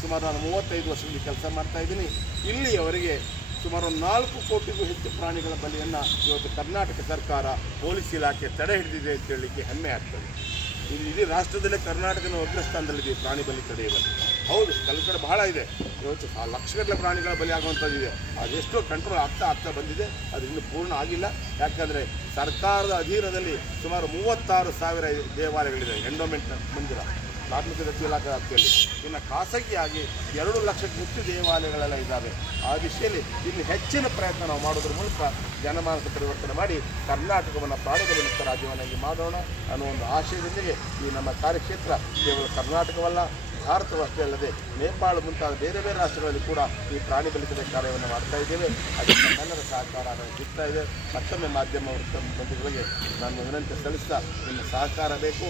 ಸುಮಾರು ನಾನು ಮೂವತ್ತೈದು ವರ್ಷದಲ್ಲಿ ಕೆಲಸ ಮಾಡ್ತಾ ಇದ್ದೀನಿ. ಇಲ್ಲಿಯವರೆಗೆ ಸುಮಾರು ನಾಲ್ಕು ಕೋಟಿಗೂ ಹೆಚ್ಚು ಪ್ರಾಣಿಗಳ ಬಲಿಯನ್ನು ಇವತ್ತು ಕರ್ನಾಟಕ ಸರ್ಕಾರ ಪೊಲೀಸ್ ಇಲಾಖೆ ತಡೆ ಹಿಡಿದಿದೆ ಅಂತ ಹೇಳಲಿಕ್ಕೆ ಹೆಮ್ಮೆ ಆಗ್ತದೆ. ಇದು ಇಡೀ ರಾಷ್ಟ್ರದಲ್ಲೇ ಕರ್ನಾಟಕನ ಅಗ್ರಸ್ಥಾನದಲ್ಲಿದೆ ಪ್ರಾಣಿ ಬಲಿ ತಡೆಯುವಲ್ಲಿ ಹೌದು ಕೆಲವು ಕಡೆ ಬಹಳ ಇದೆ. ಇವತ್ತು ಆ ಲಕ್ಷಗಟ್ಟಲೆ ಪ್ರಾಣಿಗಳ ಬಲಿ ಆಗುವಂಥದ್ದಿದೆ ಅದೆಷ್ಟೋ ಕಂಟ್ರೋಲ್ ಆಗ್ತಾ ಆಗ್ತಾ ಬಂದಿದೆ. ಅದು ಇನ್ನೂ ಪೂರ್ಣ ಆಗಿಲ್ಲ. ಯಾಕಂದರೆ ಸರ್ಕಾರದ ಅಧೀನದಲ್ಲಿ ಸುಮಾರು ಮೂವತ್ತಾರು ಸಾವಿರ ದೇವಾಲಯಗಳಿದೆ. ಎಂಡೋಮೆಂಟ್ ಮಂದಿರ. ಪ್ರಾಥಮಿಕ ದತ್ತಿ ವ್ಯಾಪ್ತಿಯಲ್ಲಿ ಇನ್ನು ಖಾಸಗಿಯಾಗಿ ಎರಡು ಲಕ್ಷಕ್ಕೂ ಹೆಚ್ಚು ದೇವಾಲಯಗಳೆಲ್ಲ ಇದ್ದಾವೆ. ಆ ದಿಶೆಯಲ್ಲಿ ಇನ್ನು ಹೆಚ್ಚಿನ ಪ್ರಯತ್ನ ನಾವು ಮಾಡೋದ್ರ ಮೂಲಕ ಜನಮಾನಸ ಪರಿವರ್ತನೆ ಮಾಡಿ ಕರ್ನಾಟಕವನ್ನು ಪ್ರಾಣಿಗಳ ಮುಕ್ತ ರಾಜ್ಯವನ್ನಾಗಿ ಮಾಡೋಣ ಅನ್ನೋ ಒಂದು ಆಶಯದೊಂದಿಗೆ ಈ ನಮ್ಮ ಕಾರ್ಯಕ್ಷೇತ್ರ ಕೇವಲ ಕರ್ನಾಟಕವಲ್ಲ, ಭಾರತವಷ್ಟೇ ಅಲ್ಲದೆ ನೇಪಾಳ ಮುಂತಾದ ಬೇರೆ ಬೇರೆ ರಾಷ್ಟ್ರಗಳಲ್ಲಿ ಕೂಡ ಈ ಪ್ರಾಣಿ ಬಲಿತದ ಕಾರ್ಯವನ್ನು ಮಾಡ್ತಾ ಇದ್ದೇವೆ. ಅದಕ್ಕೆ ಜನರ ಸಹಕಾರ ಸಿಗ್ತಾ ಇದೆ. ಮತ್ತೊಮ್ಮೆ ಮಾಧ್ಯಮ ಬಂಧುಗಳಿಗೆ ನಾನು ವಿನಂತಿ ಸಲ್ಲಿಸ್ತಾ ನಿಮ್ಮ ಸಹಕಾರ ಬೇಕು.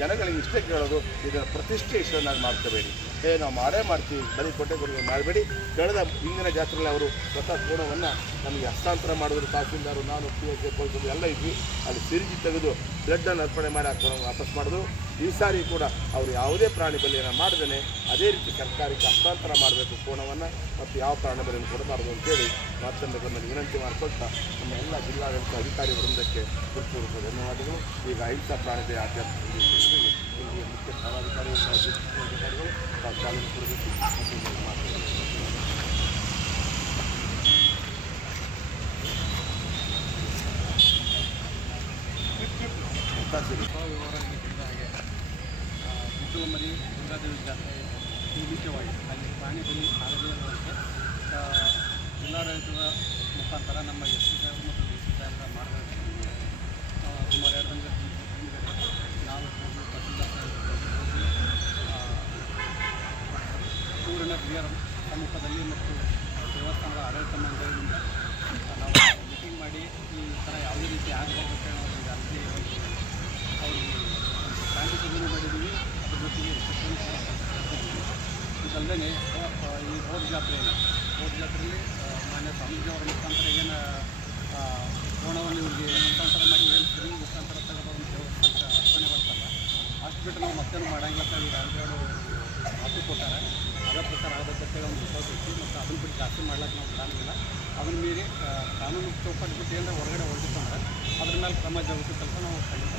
ಜನಗಳಿಗೆ ಇಷ್ಟೇ ಕೇಳೋದು ಇದರ ಪ್ರತಿಷ್ಠೆ ಇಷ್ಟನ್ನಾಗಿ ಮಾಡ್ಕೋಬೇಡಿ. ಏ, ನಾವು ಮಾಡೇ ಮಾಡ್ತೀವಿ. ಬರೀ ಕೊಟ್ಟೆಗುರಿಗೆ ಮಾಡಬೇಡಿ. ಕಳೆದ ಹಿಂದಿನ ಜಾತ್ರೆಯಲ್ಲಿ ಅವರು ಸ್ವತಃ ಕೋಣವನ್ನು ನಮಗೆ ಹಸ್ತಾಂತರ ಮಾಡಿದ್ರು. ತಹಸೀಲ್ದಾರು, ನಾನು ಪಿ ಎಸ್ ಪೊಲೀಸರು ಎಲ್ಲ ಇದ್ವಿ. ಅಲ್ಲಿ ಸಿರಿಜಿ ತೆಗೆದು ಬ್ಲಡ್ಡನ್ನು ಅರ್ಪಣೆ ಮಾಡಿ ಆ ಕೋಣವನ್ನು ವಾಪಸ್ ಮಾಡಿದ್ರು. ಈ ಸಾರಿ ಕೂಡ ಅವರು ಯಾವುದೇ ಪ್ರಾಣಿ ಬಲಿಯನ್ನು ಮಾಡದೇ ಅದೇ ರೀತಿ ಸರ್ಕಾರಕ್ಕೆ ಹಸ್ತಾಂತರ ಮಾಡಬೇಕು ಕೋಣವನ್ನು ಮತ್ತು ಯಾವ ಪ್ರಾಣಿ ಬಲಿಯನ್ನು ಕೊಡಬಾರ್ದು ಅಂತೇಳಿ ನನಗೆ ವಿನಂತಿ ಮಾಡಿಕೊಳ್ತಾ ನಮ್ಮ ಎಲ್ಲ ಜಿಲ್ಲಾಡಳಿತ ಅಧಿಕಾರಿ ವೃಂದಕ್ಕೆ ಹೃತ್ಪೂರ್ವಕ ಧನ್ಯವಾದಗಳು. ಈಗ ಅಹಿಂಸಾ ಪ್ರಾಣಿ ಆಚರಣೆ ಮುಖ್ಯ ಸ್ಥಾನಾಧಿಕಾರಿಗಳು ಸಹ ಅಧಿಕಾರಿಗಳು ತಾವು ಚಾಲನೆ ಕೊಡಬೇಕು ಮತ್ತು ವಿವರವಾಗಿ ಹಾಗೆ ಮುದ್ದಲಮರಿ ದುರ್ಗಾದೇವಿ ಜಾತ್ರೆ ಅಲ್ಲಿ ಪ್ರಾಣಿ ಬಲಿ ಆಗದೇ ಇರುವಂತೆ ಆ, ಜಿಲ್ಲಾಡಳಿತದ ಮುಖಾಂತರ ನಮ್ಮ ಎಸ್ ಸಿ ಸಾಹೇಬರು ಮತ್ತು ಡಿ ಸಿ ಸಾಹೇಬರ ಮಾರ್ಗದರ್ಶನ ಸುಮಾರು ಎರಡು ಹಿಂದ್ಗಡೆ ನಾವು ಹೋಗಿ ತಹಸೀಲ್ದಾರ್ ಸಾಹೇಬರು ಹೋಗಿ, ಆ, ಊರಿನ ಹಿರಿಯರ ಸಮ್ಮುಖದಲ್ಲಿ ಮತ್ತು ದೇವಸ್ಥಾನದ ಆಡಳಿತ ಮಂಡಳಿಯಿಂದ ನಾವು ಮೀಟಿಂಗ್ ಮಾಡಿ ಈ ಥರ ಯಾವುದೇ ರೀತಿ ಆಗಬೇಕಂತ ಅವ್ರಿಗೆ ಒಂದು ಅವ್ರಿಗೆ ಕ್ರಾಂತಿ ಸಭೆನೂ ಮಾಡಿದ್ದೀವಿ. ಅದ್ರ ಜೊತೆಗೆ ಇದಲ್ಲದೆ ಈ ರೋಡ್ ಜಾತ್ರೆಯಲ್ಲಿ ರೋಡ್ ಜಾತ್ರೆಯಲ್ಲಿ ಮಾನ್ಯ ಮಾನ್ಯ ಸ್ವಾಮೀಜಿಯವರ ಮುಖಾಂತರ ಏನು ಕೋಣವನ್ನು ಇವರಿಗೆ ಮುಖಾಂತರ ಮಾಡಿ ಏನು ಫ್ರೀ ಮುಖಾಂತರ ಅಂತ ದೇವಸ್ಥಾನಕ್ಕೆ ಅರ್ಪಣೆ ಬರ್ತಲ್ಲ ಅಷ್ಟು ಬಿಟ್ಟು ನಾವು ಮತ್ತೇನು ಮಾಡಂಗಿಲ್ಲ ಅಂತ ಈಗ ರಾಜಗಳು ಮಾತು ಕೊಟ್ಟಾರೆ ಯಾವ ಪ್ರಕಾರ ಆಗಬೇಕಂತೇಳಿ ಒಂದು ವಿಶ್ವಾಸ ಐತಿ ಮತ್ತು ಅದನ್ನು ಬಿಟ್ಟು ಜಾಸ್ತಿ ಮಾಡ್ಲಿಕ್ಕೆ ನಾವು ಬಿಡಂಗಿಲ್ಲ ಅದನ್ನು ಮೀರಿ ಕಾನೂನು ಚೌಕಟ್ಟು ಬಿಟ್ಟು ಏನಂದ್ರೆ ಹೊರಗಡೆ ಹೊರಟಿತ್ತಂದ್ರೆ ಅದ್ರ ಮೇಲೆ ಕ್ರಮ ಜರುಗಿತು ಕೆಲಸ ನಾವು ಖಂಡಿತ